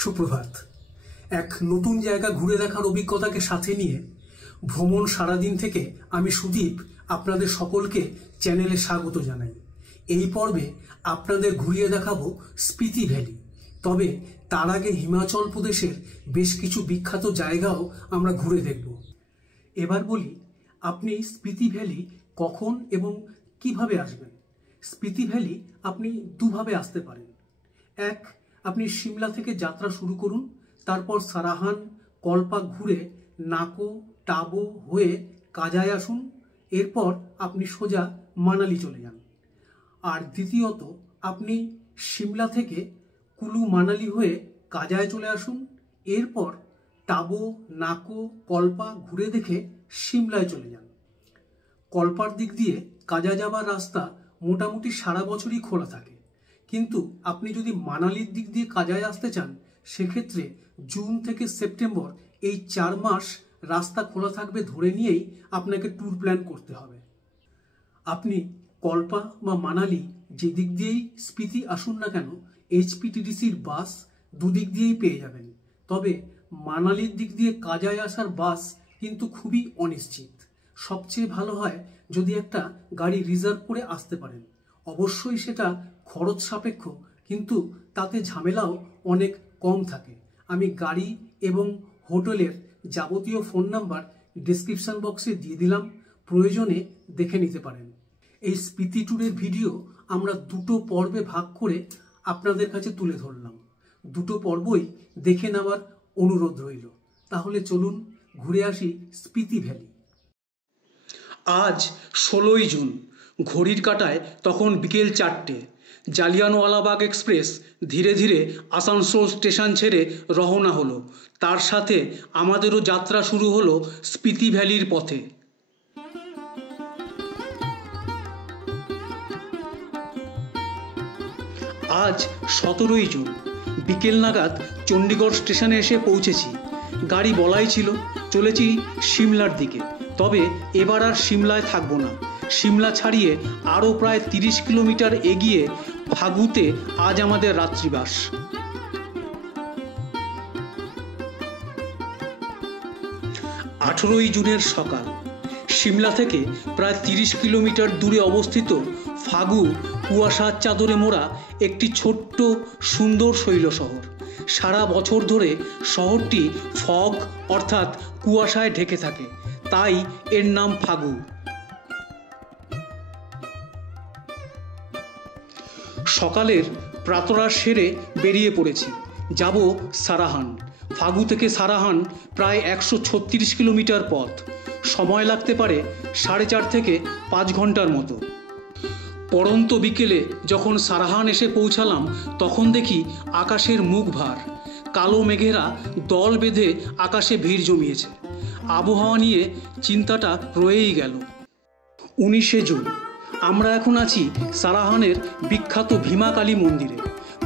সুপ্রভাত। এক নতুন জায়গা ঘুরে দেখার অভিজ্ঞতাকে সাথে নিয়ে ভ্রমণ সারাদিন থেকে আমি সুদীপ আপনাদের সকলকে চ্যানেলে স্বাগত জানাই। এই পর্বে আপনাদের ঘুরিয়ে দেখাবো স্পিতি ভ্যালি। তবে তার আগে হিমাচল প্রদেশের বেশ কিছু বিখ্যাত জায়গাও আমরা ঘুরে দেখব। এবার বলি, আপনি স্পিতি ভ্যালি কখন এবং কিভাবে আসবেন। স্পিতি ভ্যালি আপনি দুভাবে আসতে পারেন। এক, আপনি সিমলা থেকে যাত্রা শুরু করুন, তারপর সারাহান কল্পা ঘুরে নাকো টাবো হয়ে কাজায় আসুন, এরপর আপনি সোজা মানালি চলে যান। আর দ্বিতীয়ত, আপনি সিমলা থেকে কুলু মানালি হয়ে কাজায় চলে আসুন, এরপর টাবো নাকো কল্পা ঘুরে দেখে সিমলায় চলে যান। কল্পার দিক দিয়ে কাজা যাবার রাস্তা মোটামুটি সারা বছরই খোলা থাকে, কিন্তু আপনি যদি মানালির দিক দিয়ে কাজায় আসতে চান সেক্ষেত্রে জুন থেকে সেপ্টেম্বর এই 4 মাস রাস্তা খোলা থাকবে ধরে নিয়েই আপনাকে ট্যুর প্ল্যান করতে হবে। আপনি কল্পা বা মানালি যে দিক দিয়েই স্পিতি আসুন না কেন, এইচপিটিডিসির বাস দুদিক দিয়েই পেয়ে যাবেন। তবে মানালির দিক দিয়ে কাজায় আসার বাস কিন্তু খুবই অনিশ্চিত। সবচেয়ে ভালো হয় যদি একটা গাড়ি রিজার্ভ করে আসতে পারেন। অবশ্যই সেটা খরচ সাপেক্ষ, কিন্তু তাতে ঝামেলাও অনেক কম থাকে। আমি গাড়ি এবং হোটেলের যাবতীয় ফোন নাম্বার ডেসক্রিপশন বক্সে দিয়ে দিলাম, প্রয়োজনে দেখে নিতে পারেন। এই স্পিতি ট্যুরের ভিডিও আমরা দুটো পর্বে ভাগ করে আপনাদের কাছে তুলে ধরলাম। দুটো পর্বই দেখে নেওয়ার অনুরোধ রইল। তাহলে চলুন ঘুরে আসি স্পিতি ভ্যালি। আজ 16ই জুন, ঘড়ির কাঁটায় তখন বিকেল 4টে। জালিয়ানওয়ালাবাগ এক্সপ্রেস ধীরে ধীরে আসানসোল স্টেশন ছেড়ে রওনা হলো। তার সাথে আমাদেরও যাত্রা শুরু হলো স্পিতি ভ্যালির পথে। আজ 17ই জুন, বিকেল নাগাদ চণ্ডীগড় স্টেশনে এসে পৌঁছেছি। গাড়ি বলাই ছিল, চলেছি সিমলার দিকে। তবে এবার আর সিমলায় থাকবো না। সিমলা ছাড়িয়ে আরও প্রায় 30 কিলোমিটার এগিয়ে ফাগুতে আজ আমাদের রাত্রিবাস। 18ই জুনের সকাল। সিমলা থেকে প্রায় 30 কিলোমিটার দূরে অবস্থিত ফাগু কুয়াশার চাদরে মোড়া একটি ছোট্ট সুন্দর শৈল শহর। সারা বছর ধরে শহরটি ফগ অর্থাৎ কুয়াশায় ঢেকে থাকে, তাই এর নাম ফাগু। সকালের প্রাতরাশ সেরে বেরিয়ে পড়েছি, যাব সারাহান। ফাগু থেকে সারাহান প্রায় 136 কিলোমিটার পথ। সময় লাগতে পারে 4.5 থেকে 5 ঘন্টার মতো। পড়ন্ত বিকেলে যখন সারাহান এসে পৌঁছালাম তখন দেখি আকাশের মুখ ভার। কালো মেঘেরা দল বেঁধে আকাশে ভিড় জমিয়েছে। আবহাওয়া নিয়ে চিন্তাটা রয়েই গেল। 19শে জুন, আমরা এখন আছি সারাহানের বিখ্যাত ভীমাকালী মন্দিরে।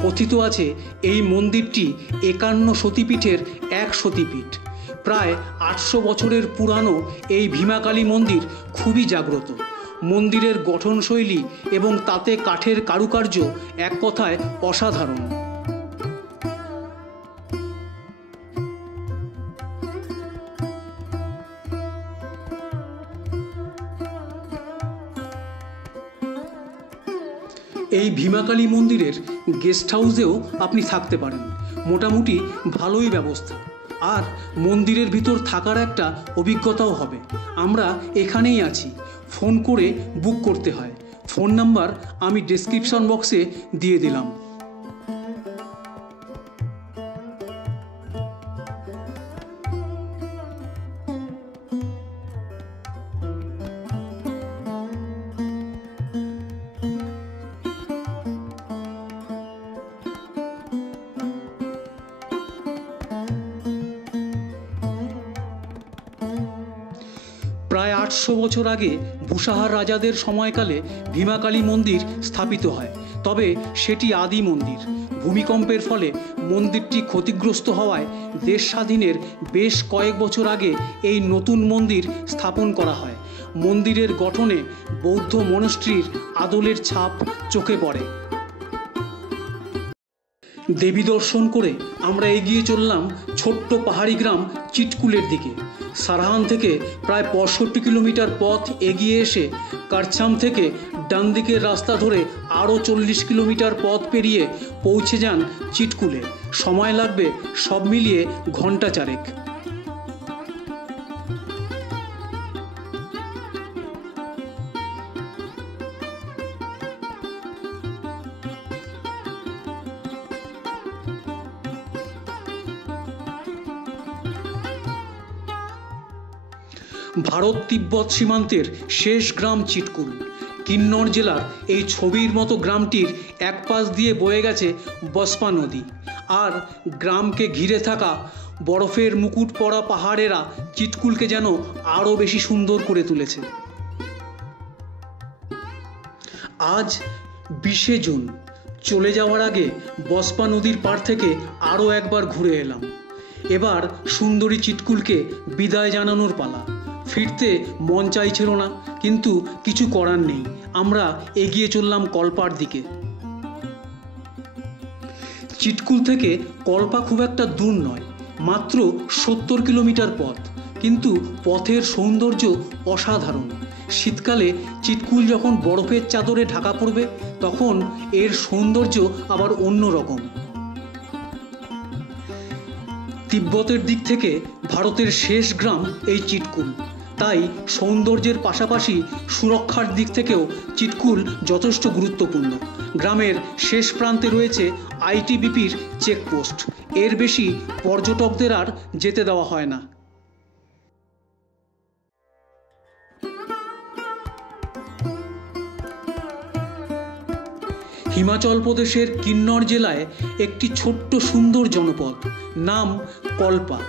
কথিত আছে এই মন্দিরটি 51 সতীপীঠের এক সতীপীঠ। প্রায় 800 বছরের পুরানো এই ভীমাকালী মন্দির খুবই জাগ্রত। মন্দিরের গঠনশৈলী এবং তাতে কাঠের কারুকার্য এক কথায় অসাধারণ। এই ভীমাকালী মন্দিরের গেস্ট হাউসেও আপনি থাকতে পারেন। মোটামুটি ভালোই ব্যবস্থা, আর মন্দিরের ভিতর থাকার একটা অভিজ্ঞতাও হবে। আমরা এখানেই আছি। ফোন করে বুক করতে হয়। ফোন নাম্বার আমি ডেসক্রিপশন বক্সে দিয়ে দিলাম। প্রায় 800 বছর আগে ভূসাহার রাজাদের সময়কালে ভীমাকালী মন্দির স্থাপিত হয়। তবে সেটি আদি মন্দির। ভূমিকম্পের ফলে মন্দিরটি ক্ষতিগ্রস্ত হওয়ায় দেশ স্বাধীনের বেশ কয়েক বছর আগে এই নতুন মন্দির স্থাপন করা হয়। মন্দিরের গঠনে বৌদ্ধ মনস্ট্রির আদলের ছাপ চোখে পড়ে। দেবী দর্শন করে আমরা এগিয়ে চললাম ছোট্ট পাহাড়ি গ্রাম চিটকুলের দিকে। সারহান থেকে প্রায় 65 কিলোমিটার পথ এগিয়ে এসে কারছাম থেকে ডান দিকের রাস্তা ধরে আরও 40 কিলোমিটার পথ পেরিয়ে পৌঁছে যান চিটকুলে। সময় লাগবে সব মিলিয়ে ঘন্টা চারেক। ভারত তিব্বত সীমান্তের শেষ গ্রাম চিটকুল। কিন্নর জেলার এই ছবির মতো গ্রামটির এক পাশ দিয়ে বয়ে গেছে বসপা নদী, আর গ্রামকে ঘিরে থাকা বরফের মুকুট পরা পাহাড়েরা চিটকুলকে যেন আরও বেশি সুন্দর করে তুলেছে। আজ 20শে জুন। চলে যাওয়ার আগে বসপা নদীর পাড় থেকে আরও একবার ঘুরে এলাম। এবার সুন্দরী চিটকুলকে বিদায় জানানোর পালা। ফিরতে মন চাইছিল না, কিন্তু কিছু করার নেই। আমরা এগিয়ে চললাম কল্পার দিকে। চিটকুল থেকে কল্পা খুব একটা দূর নয়, মাত্র 70 কিলোমিটার পথ, কিন্তু পথের সৌন্দর্য অসাধারণ। শীতকালে চিটকুল যখন বরফের চাদরে ঢাকা পড়বে, তখন এর সৌন্দর্য আবার অন্য রকম। তিব্বতের দিক থেকে ভারতের শেষ গ্রাম এই চিটকুল, তাই সৌন্দর্যের পাশাপাশি সুরক্ষার দিক থেকেও চিটকুল যথেষ্ট গুরুত্বপূর্ণ। গ্রামের শেষ প্রান্তে রয়েছে আইটিবিপির চেকপোস্ট। এর বেশি পর্যটকদের আর যেতে দেওয়া হয় না। হিমাচল প্রদেশের কিন্নর জেলায় একটি ছোট্ট সুন্দর জনপদ, নাম কল্পা।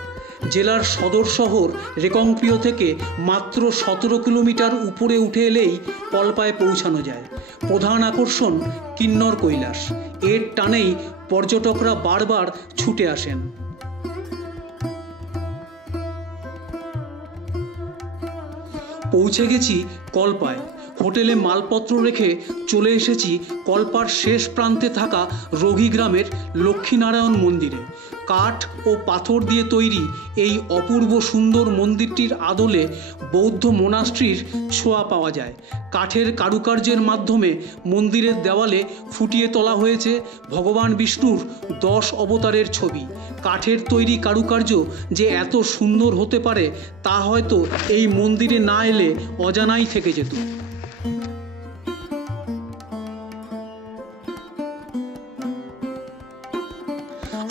জেলার সদর শহর রেকংপিও থেকে মাত্র 17 কিলোমিটার উপরে উঠে এলেই কল্পায় পৌঁছানো যায়। প্রধান আকর্ষণ কিন্নর কৈলাস। এর টানেই পর্যটকরা বারবার ছুটে আসেন। পৌঁছে গেছি কল্পায়। হোটেলে মালপত্র রেখে চলে এসেছি কল্পার শেষ প্রান্তে থাকা রঘি গ্রামের লক্ষ্মীনারায়ণ মন্দিরে। কাঠ ও পাথর দিয়ে তৈরি এই অপূর্ব সুন্দর মন্দিরটির আদলে বৌদ্ধ মোনাস্ট্রির ছোঁয়া পাওয়া যায়। কাঠের কারুকার্যের মাধ্যমে মন্দিরের দেওয়ালে ফুটিয়ে তোলা হয়েছে ভগবান বিষ্ণুর 10 অবতারের ছবি। কাঠের তৈরি কারুকার্য যে এত সুন্দর হতে পারে তা হয়তো এই মন্দিরে না এলে অজানাই থেকে যেত।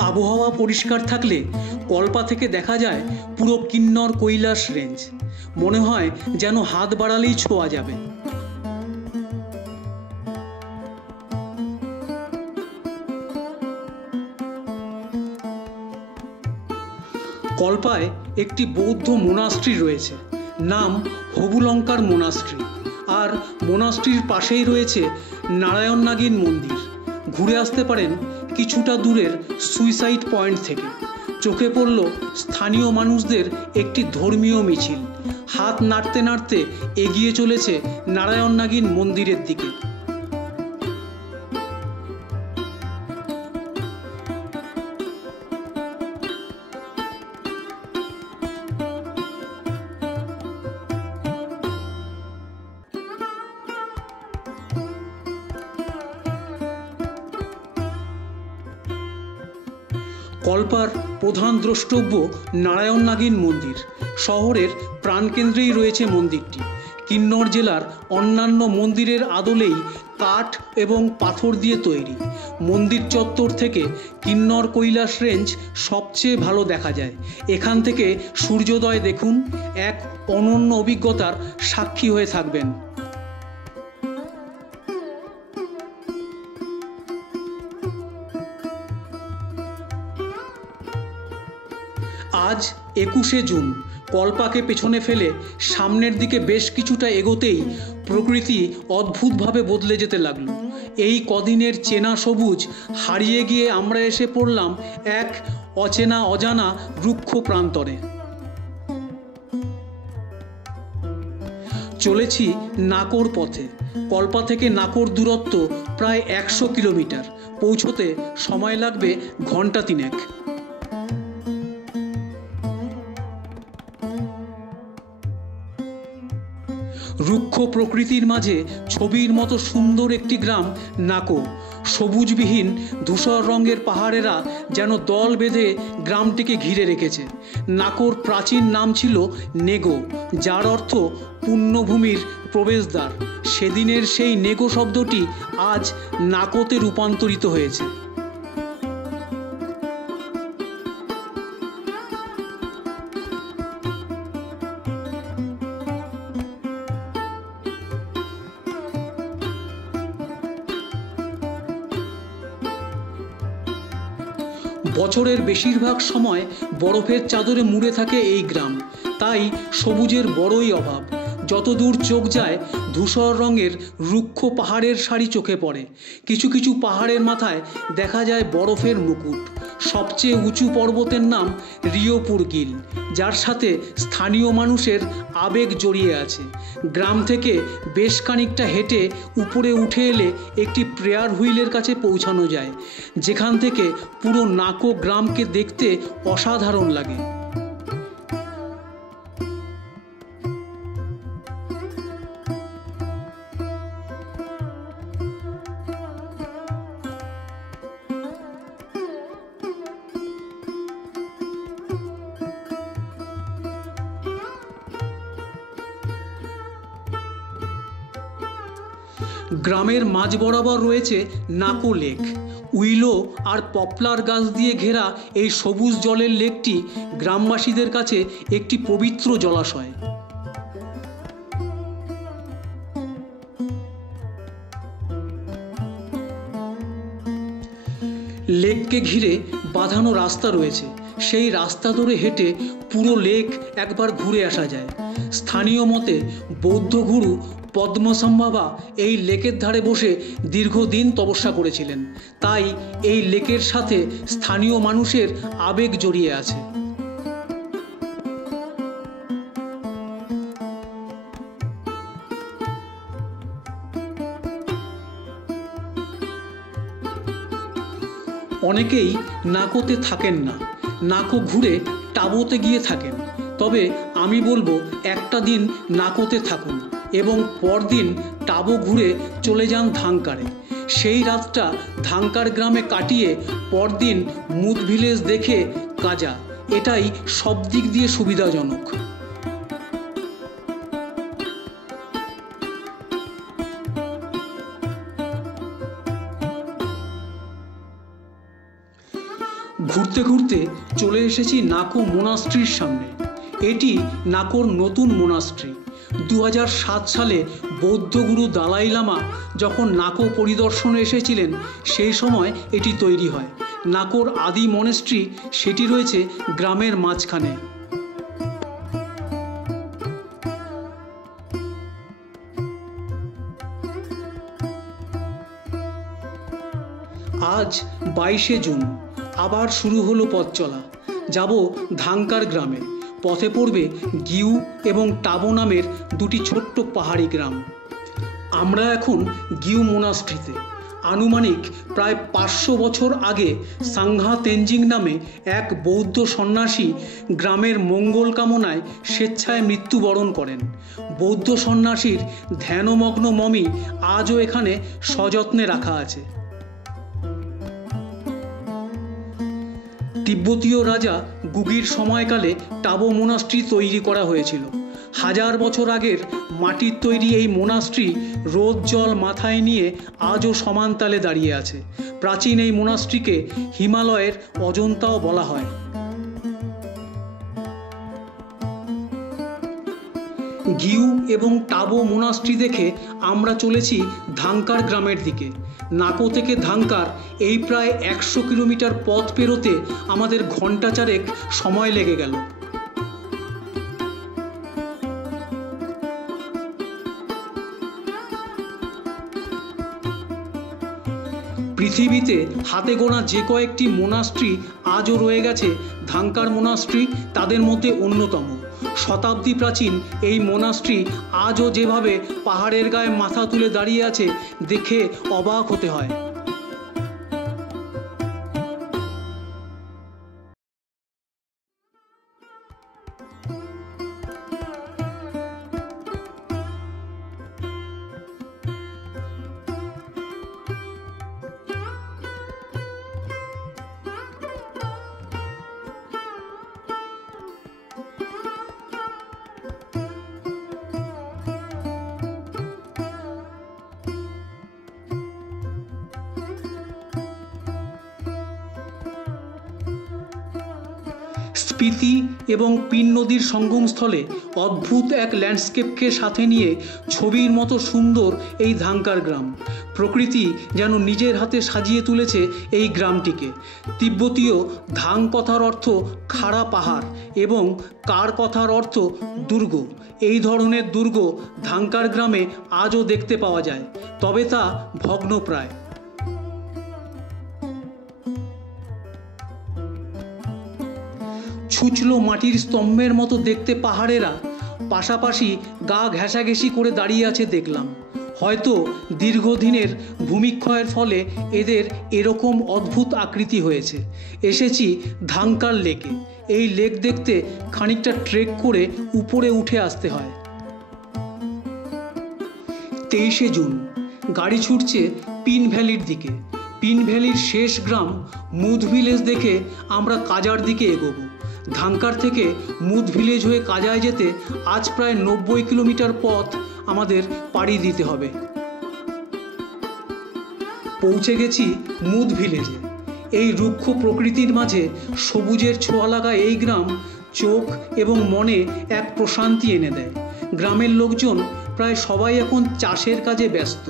আবহাওয়া পরিষ্কার থাকলে কল্পা থেকে দেখা যায় পুরো কিন্নর কৈলাস রেঞ্জ। মনে হয় যেন হাত বাড়ালেই ছোঁয়া যাবে। কল্পায় একটি বৌদ্ধ মোনাস্ট্রি রয়েছে, নাম হবুলঙ্কার মোনাস্ট্রি। আর মোনাস্ট্রির পাশেই রয়েছে নারায়ণ নাগিন মন্দির। ঘুরে আসতে পারেন কিছুটা দূরের সুইসাইড পয়েন্ট থেকে। চোখে পড়ল স্থানীয় মানুষদের একটি ধর্মীয় মিছিল। হাত নাড়তে নাড়তে এগিয়ে চলেছে নারায়ণ নাগিন মন্দিরের দিকে। কল্পার প্রধান দ্রষ্টব্য নারায়ণ নাগিন মন্দির। শহরের প্রাণকেন্দ্রেই রয়েছে মন্দিরটি। কিন্নর জেলার অন্যান্য মন্দিরের আদলেই কাঠ এবং পাথর দিয়ে তৈরি। মন্দির চত্বর থেকে কিন্নর কৈলাস রেঞ্জ সবচেয়ে ভালো দেখা যায়। এখান থেকে সূর্যোদয় দেখুন, এক অনন্য অভিজ্ঞতার সাক্ষী হয়ে থাকবেন। আজ 21শে জুন। কল্পাকে পেছনে ফেলে সামনের দিকে বেশ কিছুটা এগোতেই প্রকৃতি অদ্ভুতভাবে বদলে যেতে লাগলো। এই কদিনের চেনা সবুজ হারিয়ে গিয়ে আমরা এসে পড়লাম এক অচেনা অজানা রুক্ষ প্রান্তরে। চলেছি নাকোর পথে। কল্পা থেকে নাকোর দূরত্ব প্রায় 100 কিলোমিটার। পৌঁছতে সময় লাগবে ঘন্টা 3। রুক্ষ প্রকৃতির মাঝে ছবির মতো সুন্দর একটি গ্রাম নাকো। সবুজবিহীন ধূসর রঙের পাহাড়েরা যেন দল বেঁধে গ্রামটিকে ঘিরে রেখেছে। নাকোর প্রাচীন নাম ছিল নেগো, যার অর্থ পুণ্যভূমির প্রবেশদ্বার। সেদিনের সেই নেগো শব্দটি আজ নাকোতে রূপান্তরিত হয়েছে। বছরের বেশিরভাগ সময় বরফের চাদরে মুড়ে থাকে এই গ্রাম, তাই সবুজের বড়ই অভাব। যতদূর চোখ যায় ধূসর রঙের রুক্ষ পাহাড়ের সারি চোখে পড়ে। কিছু কিছু পাহাড়ের মাথায় দেখা যায় বরফের মুকুট। সবচেয়ে উঁচু পর্বতের নাম রিওপুর গিল, যার সাথে স্থানীয় মানুষের আবেগ জড়িয়ে আছে। গ্রাম থেকে বেশ খানিকটা হেঁটে উপরে উঠে এলে একটি প্রেয়ার হুইলের কাছে পৌঁছানো যায়, যেখান থেকে পুরো নাকো গ্রামকে দেখতে অসাধারণ লাগে। গ্রামের মাঝ বরাবর রয়েছে নাকো লেক। উইলো আর পপলার গাছ দিয়ে ঘেরা এই সবুজ জলের লেকটি গ্রামবাসীদের কাছে একটি পবিত্র জলাশয়। লেককে ঘিরে বাঁধানো রাস্তা রয়েছে। সেই রাস্তা ধরে হেঁটে পুরো লেক একবার ঘুরে আসা যায়। স্থানীয় মতে বৌদ্ধ গুরু পদ্মসম্ভাবা এই লেকের ধারে বসে দীর্ঘদিন তপস্যা করেছিলেন, তাই এই লেকের সাথে স্থানীয় মানুষের আবেগ জড়িয়ে আছে। অনেকেই নাকোতে থাকেন না, নাকো ঘুরে টাবোতে গিয়ে থাকেন। তবে আমি বলবো একটা দিন নাকোতে থাকুন এবং পরদিন টাবো ঘুরে চলে যান ধাঙ্কারে। সেই রাতটা ধাঙ্কার গ্রামে কাটিয়ে পরদিন মুদ ভিলেজ দেখে কাজা। এটাই সব দিক দিয়ে সুবিধাজনক। ঘুরতে ঘুরতে চলে এসেছি নাকো মোনাস্ট্রির সামনে। এটি নাকোর নতুন মোনাস্ট্রি। 2007 সালে বৌদ্ধগুরু দালাই লামা যখন নাকো পরিদর্শনে এসেছিলেন, সেই সময় এটি তৈরি হয়। নাকোর আদি মনেস্ট্রি সেটি রয়েছে গ্রামের মাঝখানে। আজ 22শে জুন, আবার শুরু হলো পথ চলা। যাব ধাঙ্কার গ্রামে। পথে পড়বে গিউ এবং টাবো নামের দুটি ছোট্ট পাহাড়ি গ্রাম। আমরা এখন গিউ মোনাস্ট্রিতে। আনুমানিক প্রায় 500 বছর আগে সাংঘা তেনজিং নামে এক বৌদ্ধ সন্ন্যাসী গ্রামের মঙ্গল কামনায় স্বেচ্ছায় মৃত্যুবরণ করেন। বৌদ্ধ সন্ন্যাসীর ধ্যানমগ্ন মমি আজও এখানে সযত্নে রাখা আছে। তিব্বতীয় রাজা গুগির সময়কালে টাবো মোনাস্ট্রি তৈরি করা হয়েছিল। 1000 বছর আগের মাটির তৈরি এই মোনাস্ট্রি রোদ জল মাথায় নিয়ে আজও সমান তালে দাঁড়িয়ে আছে। প্রাচীন এই মোনাস্ট্রিকে হিমালয়ের অজন্তাও বলা হয়। গিউ এবং টাবো মোনাস্ট্রি দেখে আমরা চলেছি ধাঙ্কার গ্রামের দিকে। নাকো থেকে ধাঙ্কার এই প্রায় 100 কিলোমিটার পথ পেরোতে আমাদের ঘন্টা 4 সময় লেগে গেল। পৃথিবীতে হাতে গোনা যে কয়েকটি মোনাস্ট্রি আজও রয়ে গেছে, ধাঙ্কার মোনাস্ট্রি তাদের মধ্যে অন্যতম। শতাব্দী প্রাচীন এই মোনাস্ট্রি আজও যেভাবে পাহাড়ের গায়ে মাথা তুলে দাঁড়িয়ে আছে, দেখে অবাক হতে হয়। স্পিতি এবং পিন নদীর সঙ্গমস্থলে অদ্ভুত এক ল্যান্ডস্কেপকে সাথে নিয়ে ছবির মতো সুন্দর এই ধাংকার গ্রাম। প্রকৃতি যেন নিজের হাতে সাজিয়ে তুলেছে এই গ্রামটিকে। তিব্বতীয় ধাং কথার অর্থ খাড়া পাহাড় এবং কার কথার অর্থ দুর্গ। এই ধরনের দুর্গ ধাংকার গ্রামে আজও দেখতে পাওয়া যায়, তবে তা ভগ্নপ্রায়। ছুচলো মাটির স্তম্ভের মতো দেখতে পাহাড়েরা পাশাপাশি গা ঘেঁষাঘেঁষি করে দাঁড়িয়ে আছে দেখলাম। হয়তো দীর্ঘদিনের ভূমিক্ষয়ের ফলে এদের এরকম অদ্ভুত আকৃতি হয়েছে। এসেছি ধাংকার লেকে। এই লেক দেখতে খানিকটা ট্রেক করে উপরে উঠে আসতে হয়। 23শে জুন, গাড়ি ছুটছে পিন ভ্যালির দিকে। পিন ভ্যালির শেষ গ্রাম মুদ ভিলেজ দেখে আমরা কাজার দিকে এগোবো। ধাংকার থেকে মুদ ভিলেজ হয়ে কাজায় যেতে আজ প্রায় 90 কিলোমিটার পথ আমাদের পাড়ি দিতে হবে। পৌঁছে গেছি মুদ ভিলেজে। এই রুক্ষ প্রকৃতির মাঝে সবুজের ছোঁয়া লাগা এই গ্রাম চোখ এবং মনে এক প্রশান্তি এনে দেয়। গ্রামের লোকজন প্রায় সবাই এখন চাষের কাজে ব্যস্ত।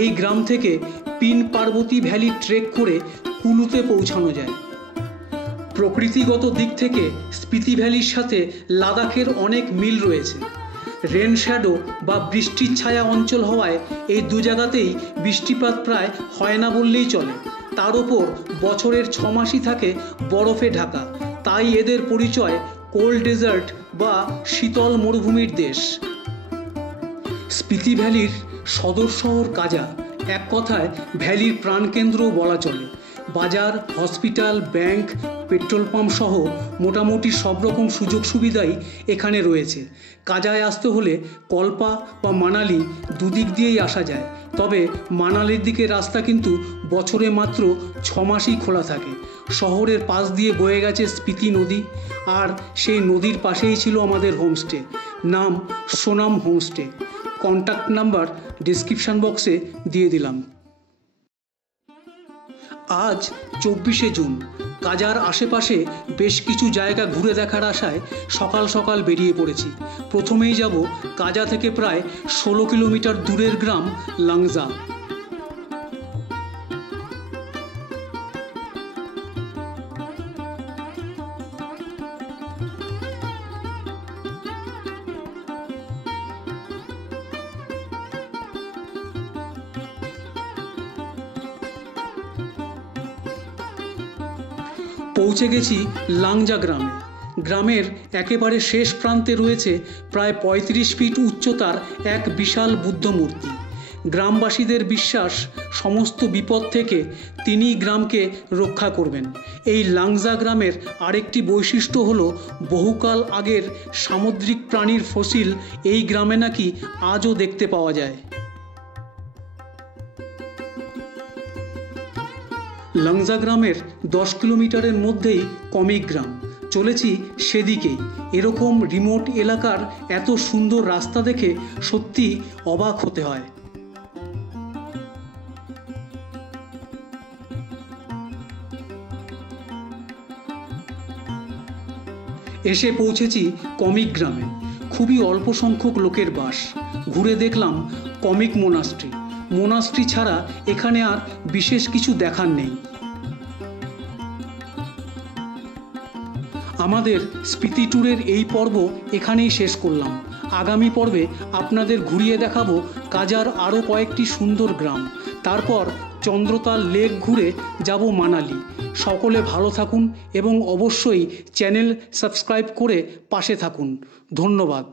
এই গ্রাম থেকে পিন পার্বতী ভ্যালি ট্রেক করে কুলুতে পৌঁছানো যায়। প্রকৃতিগত দিক থেকে স্পিতি ভ্যালির সাথে লাদাখের অনেক মিল রয়েছে। রেন শ্যাডো বা বৃষ্টির ছায়া অঞ্চল হওয়ায় এই দু জায়গাতেই বৃষ্টিপাত প্রায় হয় না বললেই চলে। তার ওপর বছরের 6 মাসই থাকে বরফে ঢাকা, তাই এদের পরিচয় কোল্ড ডেজার্ট বা শীতল মরুভূমির দেশ। স্পিতি ভ্যালির সদর শহর কাজা, এক কথায় ভ্যালির প্রাণকেন্দ্রও বলা চলে। বাজার, হসপিটাল, ব্যাংক, পেট্রোল পাম্প সহ মোটামুটি সব রকম সুযোগ সুবিধাই এখানে রয়েছে। কাজায় আসতে হলে কল্পা বা মানালি দুদিক দিয়েই আসা যায়, তবে মানালির দিকে রাস্তা কিন্তু বছরে মাত্র 6 মাসই খোলা থাকে। শহরের পাশ দিয়ে বয়ে গেছে স্পিতি নদী, আর সেই নদীর পাশেই ছিল আমাদের হোমস্টে, নাম Sonam homestay. Contact number description বক্সে দিয়ে দিলাম। আজ 24শে জুন। কাজার আশেপাশে বেশ কিছু জায়গা ঘুরে দেখার আশায় সকাল সকাল বেরিয়ে পড়েছি। প্রথমেই যাব কাজা থেকে প্রায় 16 কিলোমিটার দূরের গ্রাম লাংজা। পৌঁছে গেছি লাংজা গ্রামে। গ্রামের একেবারে শেষ প্রান্তে রয়েছে প্রায় 35 ফিট উচ্চতার এক বিশাল বুদ্ধ মূর্তি। গ্রামবাসীদের বিশ্বাস, সমস্ত বিপদ থেকে তিনিই গ্রামকে রক্ষা করবেন। এই লাংজা গ্রামের আরেকটি বৈশিষ্ট্য হলো বহুকাল আগের সামুদ্রিক প্রাণীর ফসিল এই গ্রামে নাকি আজও দেখতে পাওয়া যায়। লাংজা গ্রামের 10 কিলোমিটারের মধ্যেই কমিক গ্রাম। চলেছি সেদিকেই। এরকম রিমোট এলাকার এত সুন্দর রাস্তা দেখে সত্যি অবাক হতে হয়। এসে পৌঁছেছি কমিক গ্রামে। খুবই অল্প সংখ্যক লোকের বাস। ঘুরে দেখলাম কমিক মোনাস্ট্রি। মোনাস্ট্রি ছাড়া এখানে আর বিশেষ কিছু দেখার নেই। আমাদের স্পিতি ট্যুরের এই পর্ব এখানেই শেষ করলাম। আগামী পর্বে আপনাদের ঘুরিয়ে দেখাবো কাজার আরও কয়েকটি সুন্দর গ্রাম। তারপর চন্দ্রতাল লেক ঘুরে যাব মানালি। সকলে ভালো থাকুন এবং অবশ্যই চ্যানেল সাবস্ক্রাইব করে পাশে থাকুন। ধন্যবাদ।